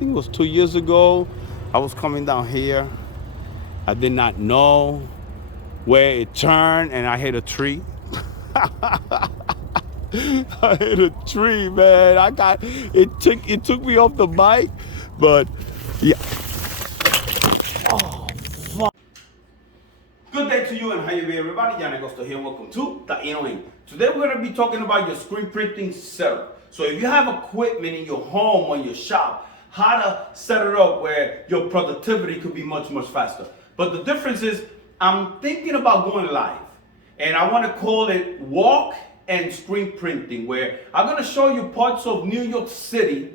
think it was 2 years ago. I was coming down here. I did not know where it turned, and I hit a tree. I hit a tree, man. It took me off the bike, but yeah. Oh, fuck. Good day to you and how you be, everybody. Jan Agosto here. Welcome to Taino Inc. Today we're going to be talking about your screen printing setup. So if you have equipment in your home or your shop, how to set it up where your productivity could be much faster. But the difference is, I'm thinking about going live, and I want to call it walk and screen printing, where I'm going to show you parts of New York City,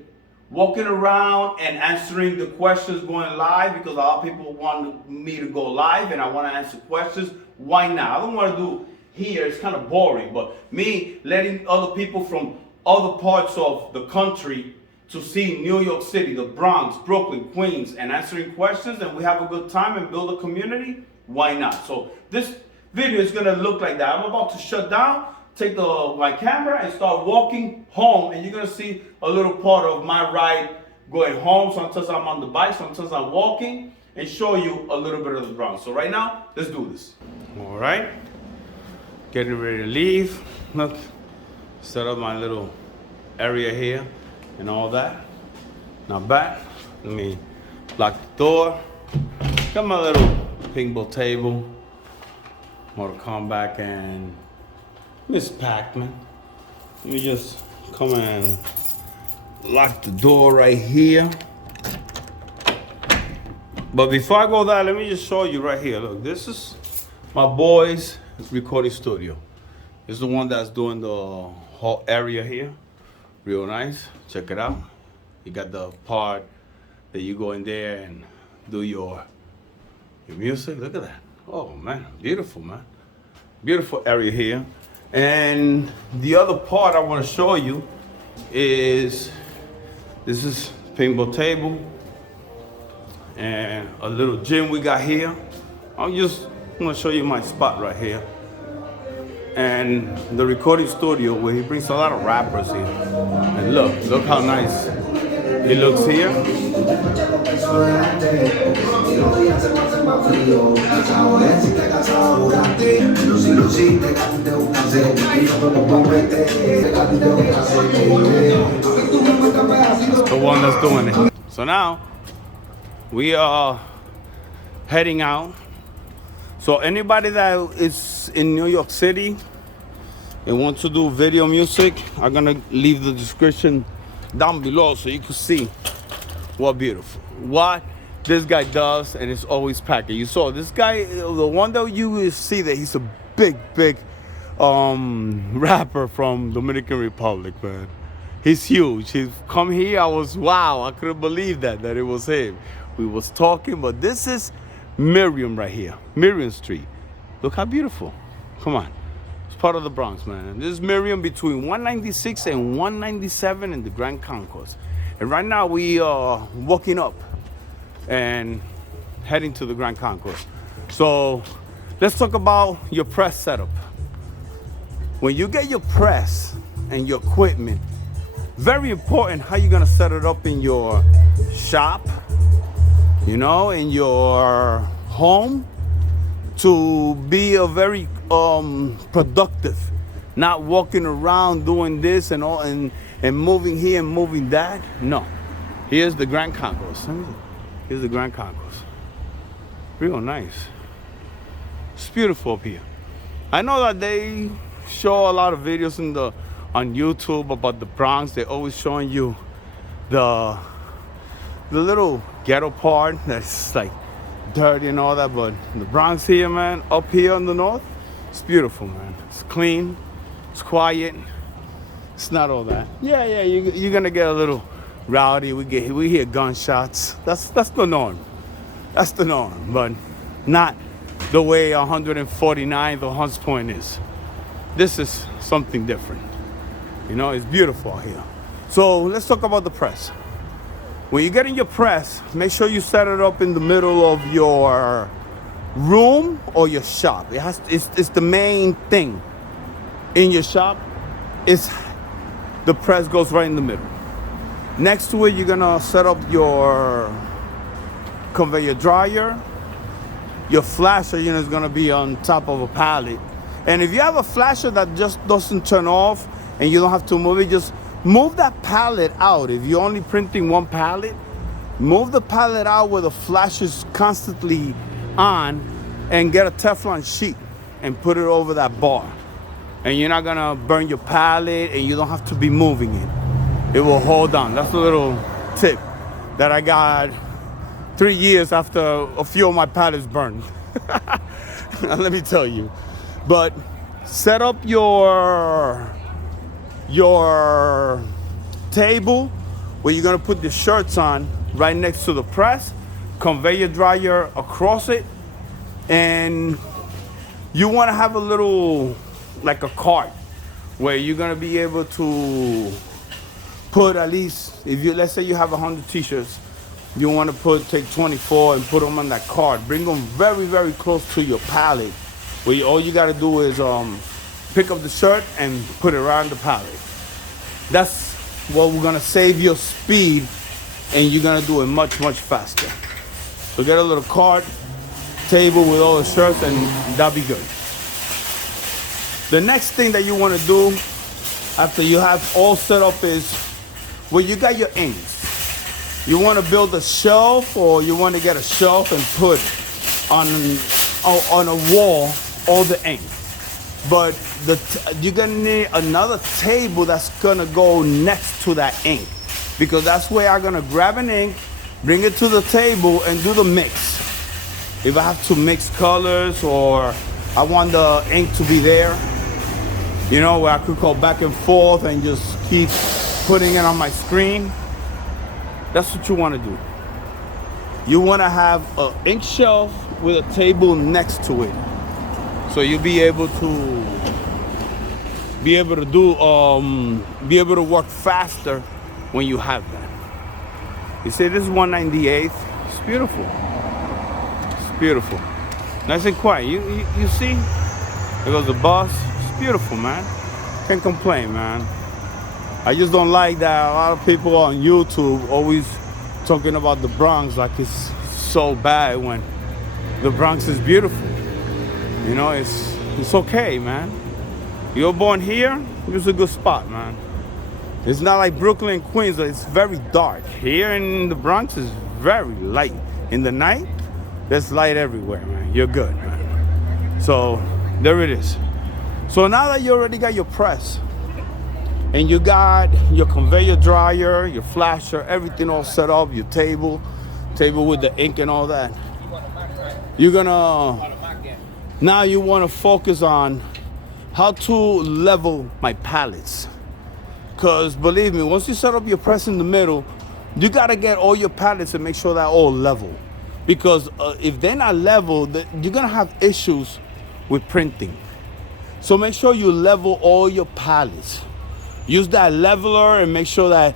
walking around and answering the questions going live, because a lot of people want me to go live and I want to answer questions. Why not? I don't want to do here, it's kind of boring, but me letting other people from other parts of the country to see New York City, the Bronx, Brooklyn, Queens, and answering questions, and we have a good time and build a community, why not? So this video is going to look like that. I'm about to shut down, take my camera and start walking home, and you're going to see a little part of my ride going home. Sometimes I'm on the bike, sometimes I'm walking, and show you a little bit of the Bronx. So right now, let's do this. All right, getting ready to leave. Look, set up my little area here and all that. Now back, let me lock the door. Got my little pinball table. Mortal Kombat and Miss Pac-Man. Let me just come and lock the door right here. But before I go there, let me just show you right here. Look, this is my boy's recording studio. This is the one that's doing the whole area here. Real nice. Check it out. You got the part that you go in there and do your music. Look at that. Oh man, beautiful, man. Beautiful area here. And the other part I want to show you is, this is pinball table and a little gym we got here. I'm just going to show you my spot right here. And the recording studio where he brings a lot of rappers here. And look how nice it looks here. The one that's doing it. So now we are heading out. So anybody that is in New York City and wants to do video music, I'm gonna leave the description down below so you can see what this guy does, and it's always packed. You saw this guy, the one that you will see that he's a big rapper from Dominican Republic, man. He's huge. He's come here, I couldn't believe that it was him. We was talking, but this is Miriam right here, Miriam Street. Look how beautiful. Come on. It's part of the Bronx, man. This is Miriam between 196 and 197 in the Grand Concourse. And right now we are walking up and heading to the Grand Concourse. So let's talk about your press setup. When you get your press and your equipment, very important how you're gonna set it up in your shop, you know, in your home, to be a very productive, not walking around doing this and all and moving here and moving that. No, here's the Grand Concourse. Here's the Grand Concourse. Real nice. It's beautiful up here. I know that they show a lot of videos on YouTube about the Bronx. They're always showing you the little ghetto part that's like dirty and all that, but the Bronx here, man, up here in the north, it's beautiful, man. It's clean, it's quiet, it's not all that. Yeah, you're gonna get a little rowdy. We hear gunshots. That's the norm. That's the norm, but not the way 149th or Hunts Point is. This is something different. You know, it's beautiful out here. So let's talk about the press. When you get in your press, make sure you set it up in the middle of your room or your shop. It's the main thing. In your shop, the press goes right in the middle. Next to it, you're gonna set up your conveyor dryer. Your flasher unit is gonna be on top of a pallet. And if you have a flasher that just doesn't turn off and you don't have to move it, just move that pallet out. If you're only printing one pallet, move the pallet out where the flash is constantly on and get a Teflon sheet and put it over that bar. And you're not gonna burn your pallet and you don't have to be moving it. It will hold on. That's a little tip that I got 3 years after a few of my pallets burned. Let me tell you. But set up your table where you're gonna put the shirts on right next to the press, conveyor dryer across it, and you wanna have a little, like a cart, where you're gonna be able to put at least, if you, let's say you have 100 t-shirts, you want to take 24 and put them on that cart. Bring them very, very close to your pallet, where all you got to do is pick up the shirt and put it around the pallet. That's what we're gonna save your speed, and you're gonna do it much, much faster. So get a little cart, table with all the shirts, and that'll be good. The next thing that you want to do after you have all set up is where you got your inks. You want to build a shelf, or you want to get a shelf and put on a wall all the ink. But you're gonna need another table that's gonna go next to that ink, because that's where I'm gonna grab an ink, bring it to the table, and do the mix. If I have to mix colors, or I want the ink to be there, you know, where I could go back and forth and just keep putting it on my screen. That's what you want to do. You want to have an ink shelf with a table next to it, so you'll be able to work faster when you have that. You see, this is 198th. It's beautiful. It's beautiful. Nice and quiet. You see? There goes the bus. It's beautiful, man. Can't complain, man. I just don't like that a lot of people on YouTube always talking about the Bronx like it's so bad, when the Bronx is beautiful. You know, it's okay, man. You're born here, it's a good spot, man. It's not like Brooklyn, Queens, it's very dark. Here in the Bronx is very light. In the night, there's light everywhere, man. You're good, man. So there it is. So now that you already got your press, and you got your conveyor dryer, your flasher, everything all set up, your table with the ink and all that, now you want to focus on how to level my pallets. Because believe me, once you set up your press in the middle, you got to get all your pallets and make sure they're all level. Because if they're not level, you're going to have issues with printing. So make sure you level all your pallets. Use that leveler and make sure that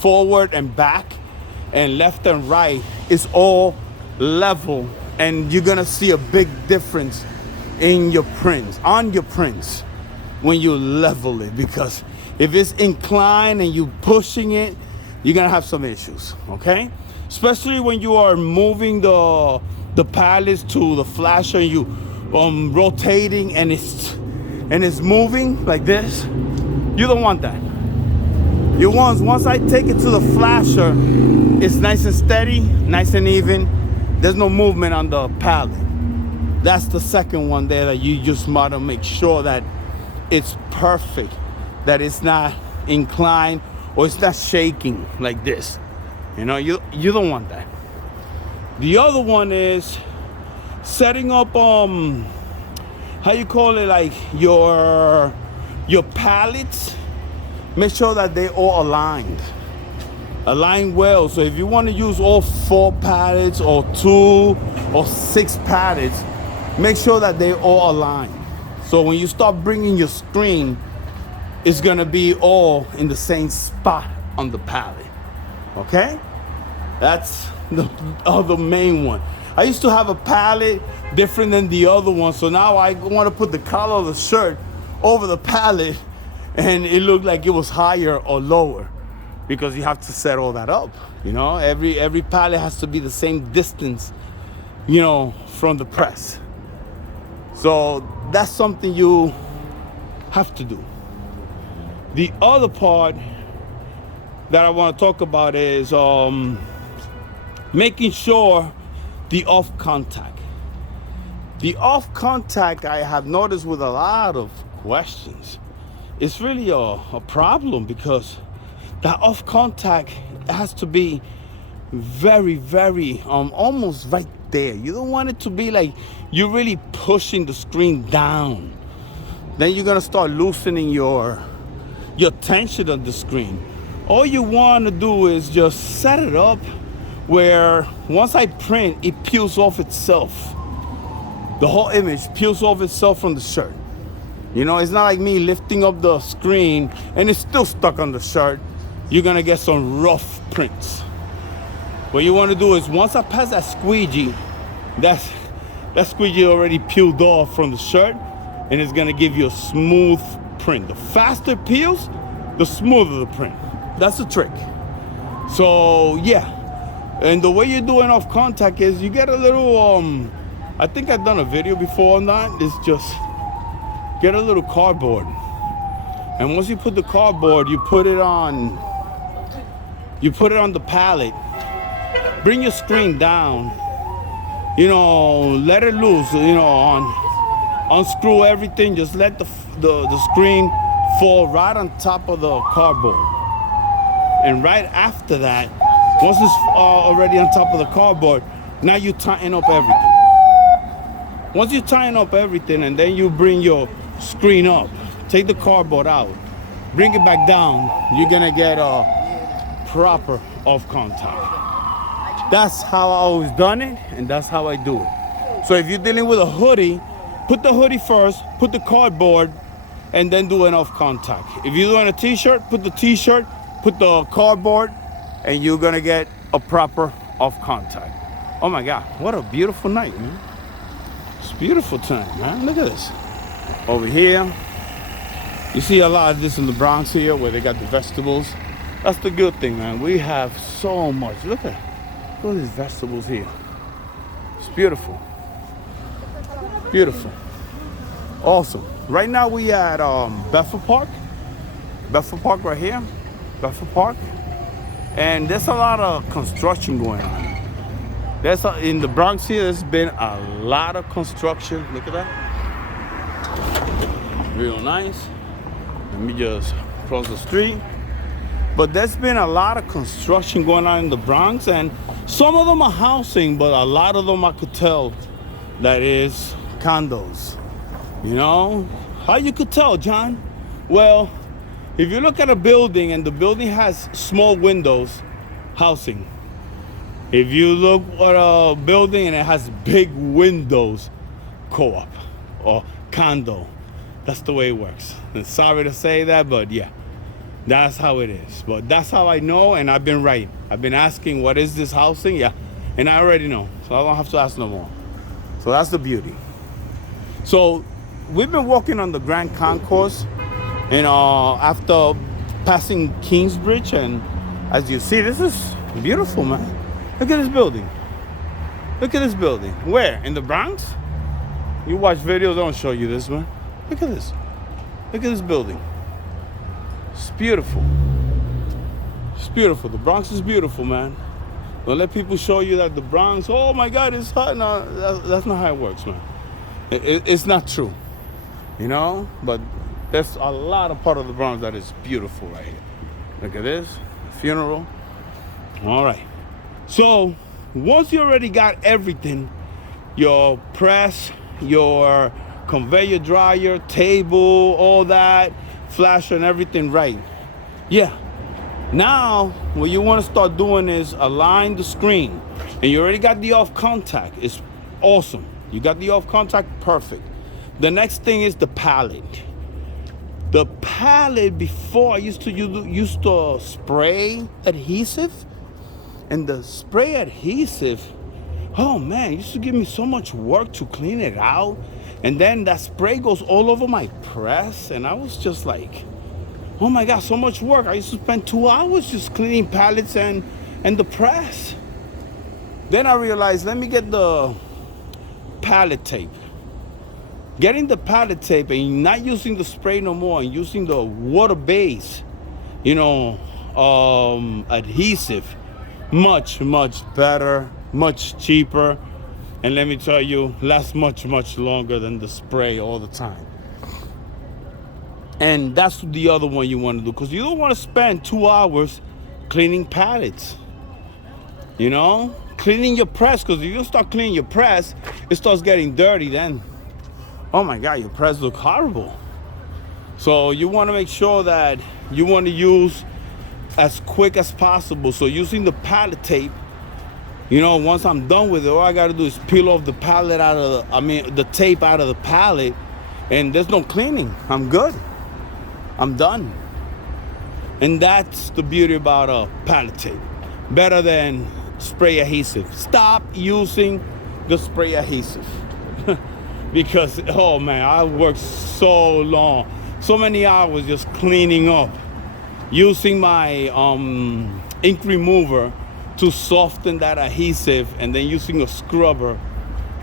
forward and back and left and right is all level, and you're gonna see a big difference in your prints, when you level it. Because if it's inclined and you pushing it, you're gonna have some issues, okay? Especially when you are moving the pallets to the flasher, and you rotating and it's moving like this. You don't want that. Once I take it to the flasher, it's nice and steady, nice and even. There's no movement on the pallet. That's the second one there that you just want to make sure that it's perfect, that it's not inclined or it's not shaking like this. You know, you don't want that. The other one is setting up how you call it, like your pallets. Make sure that they all aligned well. So if you want to use all 4 pallets or 2 or 6 pallets, make sure that they all align. So when you start bringing your screen, it's gonna be all in the same spot on the pallet. Okay, that's the other main one. I used to have a pallet different than the other one, so now I want to put the collar of the shirt over the pallet, and it looked like it was higher or lower. because you have to set all that up. You know, every pallet has to be the same distance, you know, from the press. So that's something you have to do. The other part that I want to talk about is making sure the off contact. The off contact, I have noticed with a lot of questions, it's really a problem, because that off contact has to be very, very almost right there. You don't want it to be like you're really pushing the screen down. Then you're gonna start loosening your tension on the screen. All you want to do is just set it up where once I print, it peels off itself. The whole image peels off itself from the shirt. You know, it's not like me lifting up the screen and it's still stuck on the shirt. You're gonna get some rough prints. What you want to do is, once I pass that squeegee, that squeegee already peeled off from the shirt, and it's gonna give you a smooth print. The faster it peels, the smoother the print. That's the trick. So yeah, and the way you do an off contact is you get a little I think I've done a video before on that. It's just get a little cardboard, and once you put the cardboard, you put it on the pallet. Bring your screen down, you know, let it loose, you know, unscrew everything. Just let the screen fall right on top of the cardboard. And right after that, once it's already on top of the cardboard, now you tighten up everything. Once you tighten up everything, and then you bring your screen up, take the cardboard out, bring it back down, you're gonna get a proper off contact. That's how I always done it, and that's how I do it. So if you're dealing with a hoodie, put the hoodie first, put the cardboard, and then do an off contact. If you're doing a t-shirt, put the t-shirt, put the cardboard, and you're gonna get a proper off contact. Oh my God, what a beautiful night, man. It's beautiful tonight, man. Look at this. Over here, you see a lot of this in the Bronx here, where they got the vegetables. That's the good thing, man. We have so much. Look at these vegetables here. It's beautiful. Beautiful. Awesome. Right now we at Bedford Park. Bedford Park right here. Bedford Park. And there's a lot of construction going on. In the Bronx here, there's been a lot of construction. Look at that. Real nice. Let me just cross the street. But there's been a lot of construction going on in the Bronx, and some of them are housing, but a lot of them I could tell that is condos. You know? How you could tell, John? Well, if you look at a building and the building has small windows, housing. If you look at a building and it has big windows, co-op or condo. That's the way it works. And sorry to say that, but yeah. That's how it is. But that's how I know, and I've been right. I've been asking, what is this housing? Yeah, and I already know, so I don't have to ask no more. So that's the beauty. So we've been walking on the Grand Concourse, and after passing Kingsbridge, and as you see, this is beautiful, man. Look at this building. Look at this building. Where? In the Bronx? You watch videos, I don't show you this, man. Look at this. Look at this building. It's beautiful. It's beautiful. The Bronx is beautiful, man. Don't let people show you that the Bronx, oh my God, it's hot. No, that's not how it works, man. It's not true, you know? But there's a lot of part of the Bronx that is beautiful right here. Look at this, funeral. All right. So once you already got everything, your press, your conveyor dryer, table, all that, flasher and everything right. Yeah. Now, what you want to start doing is align the screen. And you already got the off contact. It's awesome. You got the off contact, perfect. The next thing is the pallet. The pallet, before I used to spray adhesive. And the spray adhesive, oh man, it used to give me so much work to clean it out. And then that spray goes all over my press. And I was just like, Oh my God, so much work. I used to spend 2 hours just cleaning pallets and the press. Then I realized, let me get the pallet tape. Getting the pallet tape and not using the spray no more and using the water-based, adhesive, much, much better, much cheaper. And let me tell you, lasts much, much longer than the spray all the time. And that's the other one you want to do, because you don't want to spend 2 hours cleaning pallets. Cleaning your press, because if you start cleaning your press, it starts getting dirty then. Oh my God, your press look horrible. So you want to make sure that you want to use as quick as possible. So using the pallet tape, once I'm done with it, all I got to do is peel off the pallet the tape out of the pallet, and there's no cleaning. I'm good. I'm done. And that's the beauty about a pallet tape. Better than spray adhesive. Stop using the spray adhesive. Because, oh man, I worked so long, so many hours just cleaning up, using my ink remover to soften that adhesive, and then using a scrubber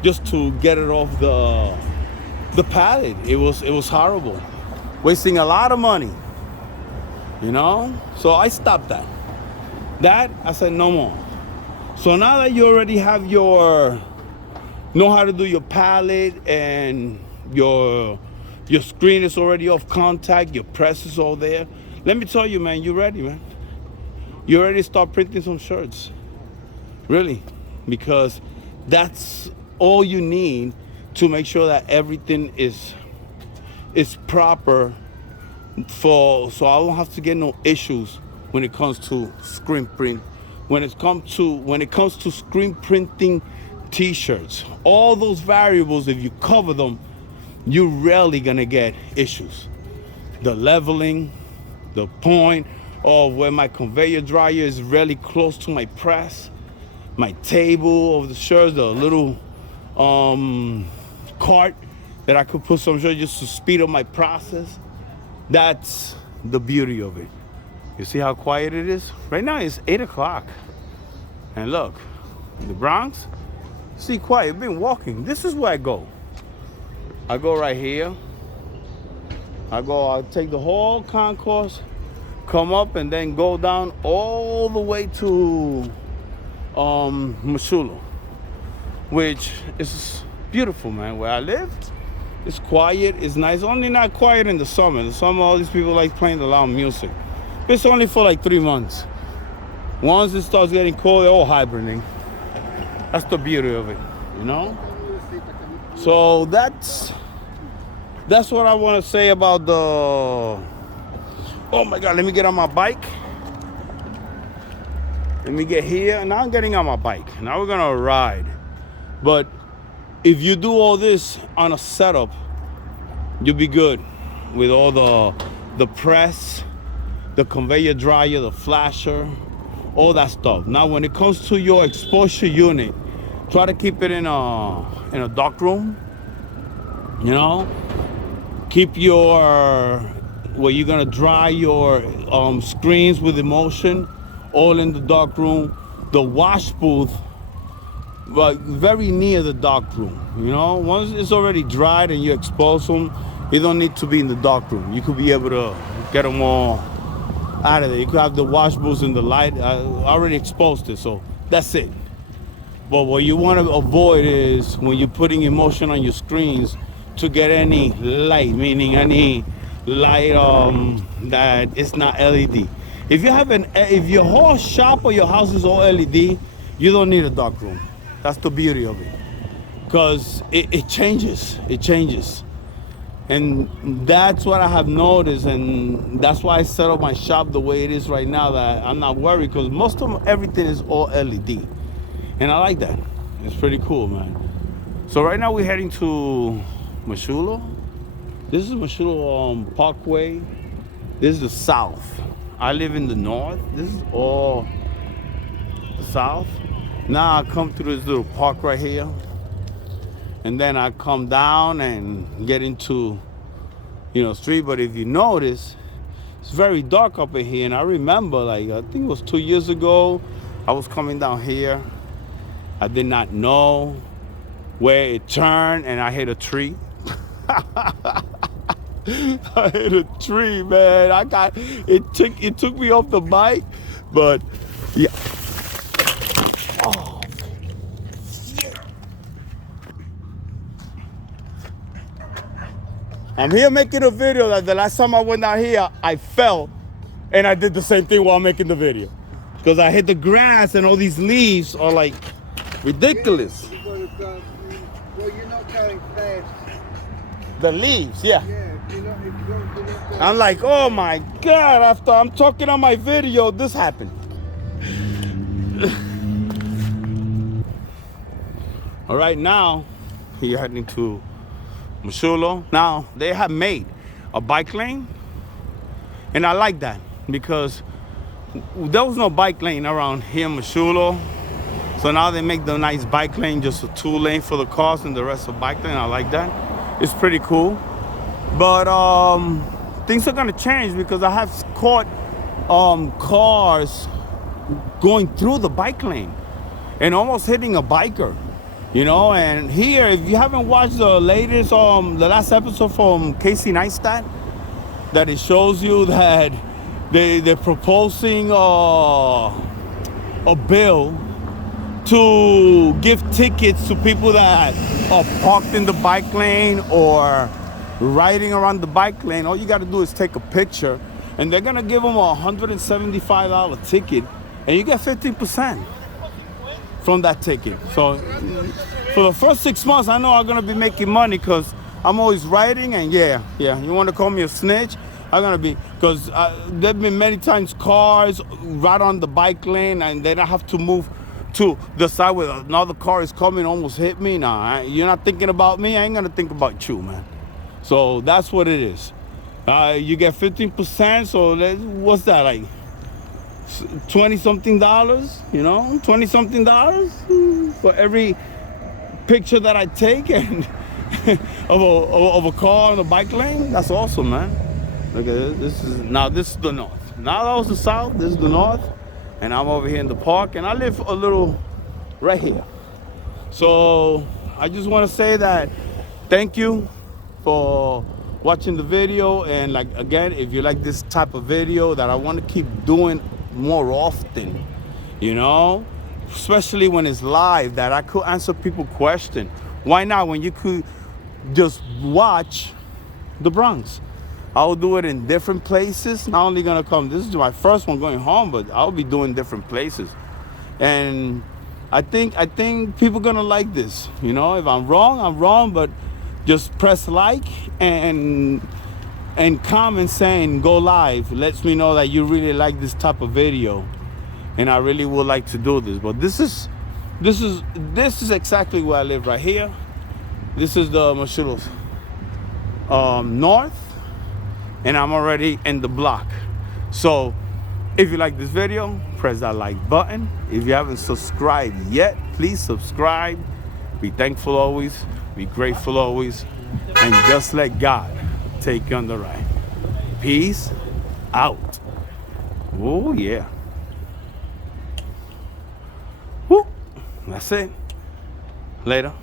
just to get it off the pallet. It was horrible, wasting a lot of money, So I stopped that. I said no more. So now that you already have know how to do your palette, and your screen is already off contact, your press is all there, let me tell you, man, you're ready, man. You ready to start printing some shirts. Really. Because that's all you need to make sure that everything is proper, so I don't have to get no issues when it comes to screen print. When it comes to screen printing t-shirts, all those variables, if you cover them, you're rarely gonna get issues. The leveling, the point of where my conveyor dryer is really close to my press, my table of the shirts, the little cart that I could put some shirts just to speed up my process. That's the beauty of it. You see how quiet it is? Right now it's 8 o'clock. And look, in the Bronx, see, quiet. I've been walking. This is where I go. I go right here. I'll take the whole Concourse, come up, and then go down all the way to Missoula, which is beautiful, man. Where I live, it's quiet, it's nice. Only not quiet in the summer. In the summer, all these people like playing the loud music. It's only for like 3 months. Once it starts getting cold, they're all hibernating. That's the beauty of it, So that's what I want to say about the. Oh my God, let me get on my bike. Let me get here. Now I'm getting on my bike. Now we're gonna ride. But if you do all this on a setup, you'll be good with all the press, the conveyor dryer, the flasher, all that stuff. Now when it comes to your exposure unit, try to keep it in a dark room. Keep where you're gonna dry your screens with emulsion, all in the dark room. The wash booth, but very near the dark room. Once it's already dried and you expose them, you don't need to be in the dark room. You could be able to get them all out of there. You could have the wash booths in the light. I already exposed it, so that's it. But what you want to avoid is when you're putting emulsion on your screens, to get any light, meaning any light that is not LED. If your whole shop or your house is all LED, you don't need a dark room. That's the beauty of it, because it changes. And that's what I have noticed, and that's why I set up my shop the way it is right now, that I'm not worried, because most of everything is all LED. And I like that. It's pretty cool, man. So right now we're heading to Missoula. This is Missoula Parkway. This is the south. I live in the north. This is all the south. Now I come through this little park right here, and then I come down and get into street. But if you notice, It's very dark up in here, and I remember, like, I think it was 2 years ago, I was coming down here. I did not know where it turned, and I hit a tree. I hit a tree, man. It took me off the bike, but yeah. Oh, yeah. I'm here making a video that the last time I went down here, I fell, and I did the same thing while making the video. Because I hit the grass, and all these leaves are like ridiculous. Yeah, well, you're not going fast. The leaves, yeah. Yeah, if you don't go I'm like, oh my God, after I'm talking on my video, this happened. All right, now, you're heading to Missoula. Now, they have made a bike lane, and I like that because there was no bike lane around here in Missoula. So now they make the nice bike lane, just a 2-lane for the cars and the rest of bike lane. I like that. It's pretty cool. But things are gonna change because I have caught cars going through the bike lane and almost hitting a biker. You know, and here, if you haven't watched the latest, the last episode from Casey Neistat, that it shows you that they're proposing a bill to give tickets to people that are parked in the bike lane or riding around the bike lane. All you got to do is take a picture, and they're gonna give them a $175 ticket, and you get 15% from that ticket. So for the first 6 months, I know I'm gonna be making money because I'm always riding, and yeah, you want to call me a snitch? I'm gonna be, because there've been many times cars right on the bike lane, and then I have to move to the side where another car is coming, almost hit me. Nah, you're not thinking about me. I ain't gonna think about you, man. So that's what it is. You get 15%. So what's that, like $20-something? You know, $20-something for every picture that I take and of a car on the bike lane. That's awesome, man. Look at this. This is the north. Now that was the south. This is the north, and I'm over here in the park, and I live a little right here. So I just want to say that thank you for watching the video, and like again, if you like this type of video that I want to keep doing more often, you know, especially when it's live, that I could answer people's questions. Why not when you could just watch the Bronx? I'll do it in different places. Not only gonna come, this is my first one going home, but I'll be doing different places. And I think people gonna like this. You know, if I'm wrong, but just press like and comment saying go live. It lets me know that you really like this type of video, and I really would like to do this. But this is exactly where I live right here. This is the Missoula north, and I'm already in the block. So if you like this video, press that like button. If you haven't subscribed yet, please subscribe. Be thankful always, be grateful always, and just let God take you on the ride. Peace out. Oh yeah. Woo. That's it. Later.